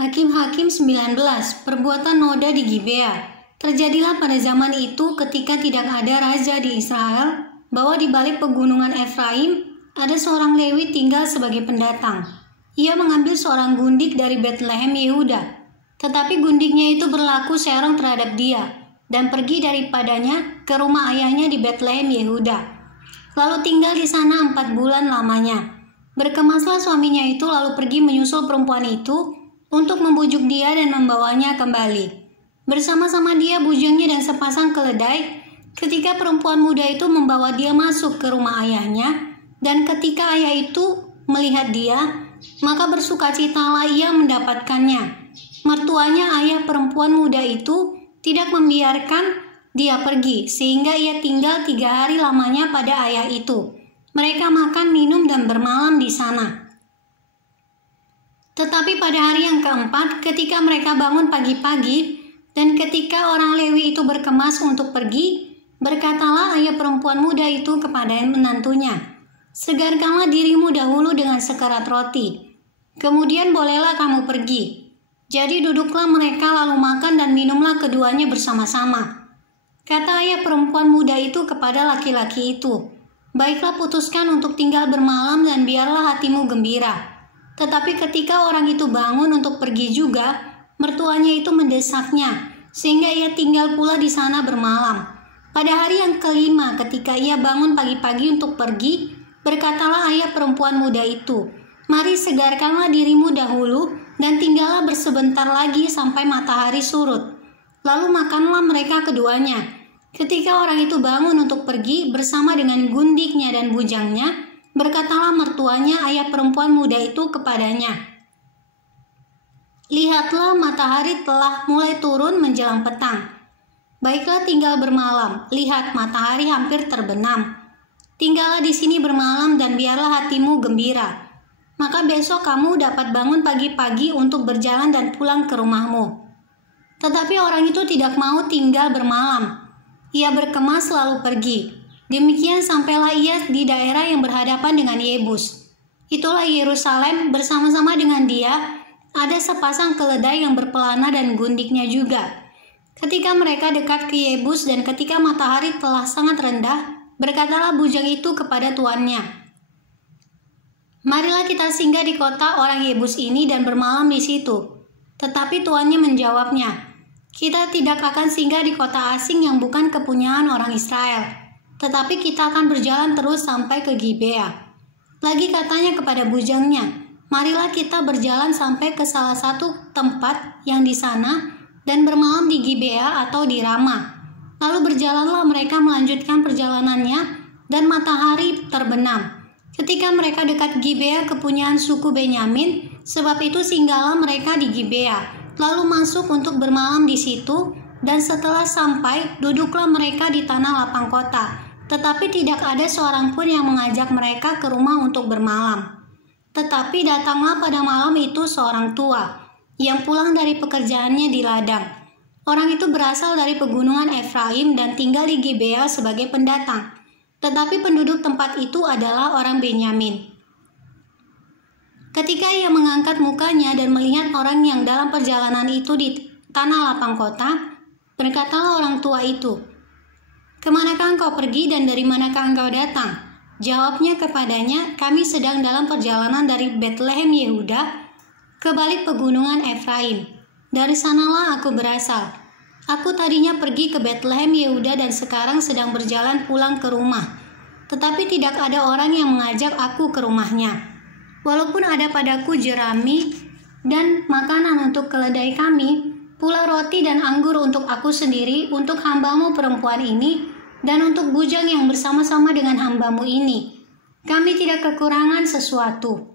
Hakim-Hakim 19, perbuatan noda di Gibea. Terjadilah pada zaman itu ketika tidak ada raja di Israel, bahwa di balik pegunungan Efraim ada seorang Lewi tinggal sebagai pendatang. Ia mengambil seorang gundik dari Betlehem Yehuda, tetapi gundiknya itu berlaku serong terhadap dia, dan pergi daripadanya ke rumah ayahnya di Betlehem Yehuda. Lalu tinggal di sana 4 bulan lamanya. Berkemaslah suaminya itu lalu pergi menyusul perempuan itu untuk membujuk dia dan membawanya kembali. Bersama-sama dia bujangnya dan sepasang keledai, ketika perempuan muda itu membawa dia masuk ke rumah ayahnya, dan ketika ayah itu melihat dia, maka bersukacitalah ia mendapatkannya. Mertuanya ayah perempuan muda itu tidak membiarkan dia pergi, sehingga ia tinggal 3 hari lamanya pada ayah itu. Mereka makan, minum, dan bermalam di sana. Tetapi pada hari yang keempat, ketika mereka bangun pagi-pagi, dan ketika orang Lewi itu berkemas untuk pergi, berkatalah ayah perempuan muda itu kepada menantunya, "Segarkanlah dirimu dahulu dengan sekarat roti, kemudian bolehlah kamu pergi." Jadi duduklah mereka lalu makan dan minumlah keduanya bersama-sama. Kata ayah perempuan muda itu kepada laki-laki itu, "Baiklah, putuskan untuk tinggal bermalam dan biarlah hatimu gembira." Tetapi ketika orang itu bangun untuk pergi juga, mertuanya itu mendesaknya, sehingga ia tinggal pula di sana bermalam. Pada hari yang kelima, ketika ia bangun pagi-pagi untuk pergi, berkatalah ayah perempuan muda itu, "Mari segarkanlah dirimu dahulu, dan tinggallah bersebentar lagi sampai matahari surut. Lalu makanlah mereka keduanya." Ketika orang itu bangun untuk pergi bersama dengan gundiknya dan bujangnya, berkatalah mertuanya ayah perempuan muda itu kepadanya, "Lihatlah, matahari telah mulai turun menjelang petang. Baiklah, tinggal bermalam. Lihat, matahari hampir terbenam. Tinggallah di sini bermalam dan biarlah hatimu gembira. Maka besok kamu dapat bangun pagi-pagi untuk berjalan dan pulang ke rumahmu." Tetapi orang itu tidak mau tinggal bermalam. Ia berkemas lalu pergi. Demikian sampailah ia di daerah yang berhadapan dengan Yebus. Itulah Yerusalem, bersama-sama dengan dia ada sepasang keledai yang berpelana dan gundiknya juga. Ketika mereka dekat ke Yebus dan ketika matahari telah sangat rendah, berkatalah bujang itu kepada tuannya, "Marilah kita singgah di kota orang Yebus ini dan bermalam di situ." Tetapi tuannya menjawabnya, "Kita tidak akan singgah di kota asing yang bukan kepunyaan orang Israel, tetapi kita akan berjalan terus sampai ke Gibea." Lagi katanya kepada bujangnya, "Marilah kita berjalan sampai ke salah satu tempat yang di sana dan bermalam di Gibea atau di Rama." Lalu berjalanlah mereka melanjutkan perjalanannya dan matahari terbenam. Ketika mereka dekat Gibea kepunyaan suku Benyamin, sebab itu singgahlah mereka di Gibea, lalu masuk untuk bermalam di situ, dan setelah sampai duduklah mereka di tanah lapang kota. Tetapi tidak ada seorang pun yang mengajak mereka ke rumah untuk bermalam. Tetapi datanglah pada malam itu seorang tua, yang pulang dari pekerjaannya di ladang. Orang itu berasal dari pegunungan Efraim dan tinggal di Gibea sebagai pendatang. Tetapi penduduk tempat itu adalah orang Benyamin. Ketika ia mengangkat mukanya dan melihat orang yang dalam perjalanan itu di tanah lapang kota, berkatalah orang tua itu, "Kemanakah engkau pergi dan dari manakah engkau datang?" Jawabnya kepadanya, "Kami sedang dalam perjalanan dari Betlehem Yehuda ke balik pegunungan Efraim. Dari sanalah aku berasal. Aku tadinya pergi ke Betlehem Yehuda dan sekarang sedang berjalan pulang ke rumah. Tetapi tidak ada orang yang mengajak aku ke rumahnya. Walaupun ada padaku jerami dan makanan untuk keledai kami, pula roti dan anggur untuk aku sendiri, untuk hambamu perempuan ini, dan untuk bujang yang bersama-sama dengan hambamu ini. Kami tidak kekurangan sesuatu."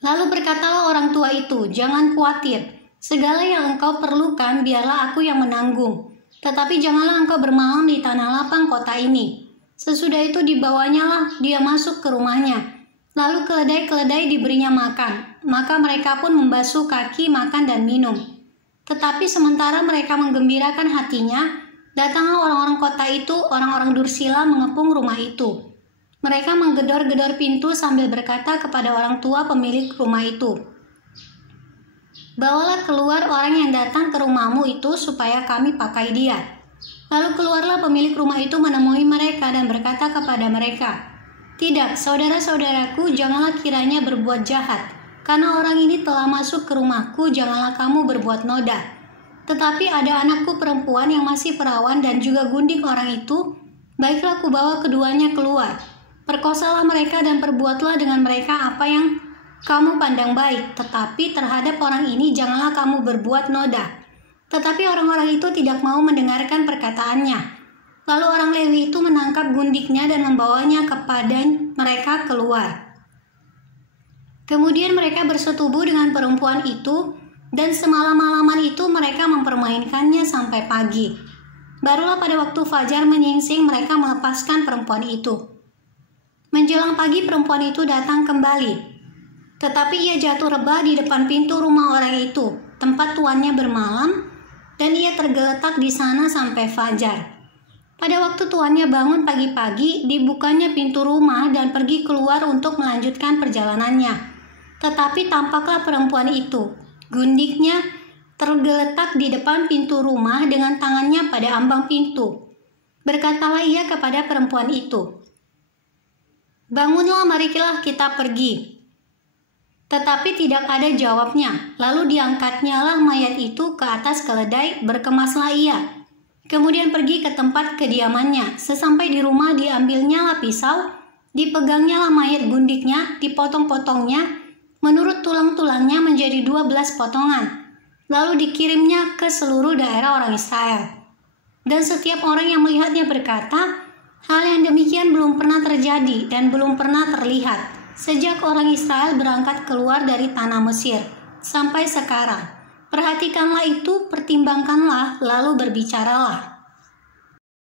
Lalu berkatalah orang tua itu, "Jangan khawatir, segala yang engkau perlukan biarlah aku yang menanggung. Tetapi janganlah engkau bermalam di tanah lapang kota ini." Sesudah itu dibawanyalah dia masuk ke rumahnya. Lalu keledai-keledai diberinya makan, maka mereka pun membasuh kaki, makan dan minum. Tetapi sementara mereka menggembirakan hatinya, datanglah orang-orang kota itu, orang-orang Dursila mengepung rumah itu. Mereka menggedor-gedor pintu sambil berkata kepada orang tua pemilik rumah itu, Bawalah keluar orang yang datang ke rumahmu itu supaya kami pakai dia." Lalu keluarlah pemilik rumah itu menemui mereka dan berkata kepada mereka, "Tidak, saudara-saudaraku, janganlah kiranya berbuat jahat, karena orang ini telah masuk ke rumahku, janganlah kamu berbuat noda. Tetapi ada anakku perempuan yang masih perawan dan juga gundik orang itu, baiklah kubawa keduanya keluar. Perkosalah mereka dan perbuatlah dengan mereka apa yang kamu pandang baik, tetapi terhadap orang ini janganlah kamu berbuat noda." Tetapi orang-orang itu tidak mau mendengarkan perkataannya. Lalu orang Lewi itu menangkap gundiknya dan membawanya kepada mereka keluar. Kemudian mereka bersetubuh dengan perempuan itu, dan semalam-malaman itu mereka mempermainkannya sampai pagi. Barulah pada waktu fajar menyingsing mereka melepaskan perempuan itu. Menjelang pagi perempuan itu datang kembali. Tetapi ia jatuh rebah di depan pintu rumah orang itu, tempat tuannya bermalam, dan ia tergeletak di sana sampai fajar. Pada waktu tuannya bangun pagi-pagi, dibukanya pintu rumah dan pergi keluar untuk melanjutkan perjalanannya. Tetapi tampaklah perempuan itu, gundiknya, tergeletak di depan pintu rumah dengan tangannya pada ambang pintu. Berkatalah ia kepada perempuan itu, "Bangunlah, marilah kita pergi." Tetapi tidak ada jawabnya. Lalu diangkatnyalah mayat itu ke atas keledai, berkemaslah ia. Kemudian pergi ke tempat kediamannya. Sesampai di rumah diambilnyalah pisau, dipegangnyalah mayat gundiknya, dipotong-potongnya, menurut tulang-tulangnya menjadi 12 potongan. Lalu dikirimnya ke seluruh daerah orang Israel. Dan setiap orang yang melihatnya berkata, "Hal yang demikian belum pernah terjadi dan belum pernah terlihat sejak orang Israel berangkat keluar dari tanah Mesir sampai sekarang. Perhatikanlah itu, pertimbangkanlah, lalu berbicaralah."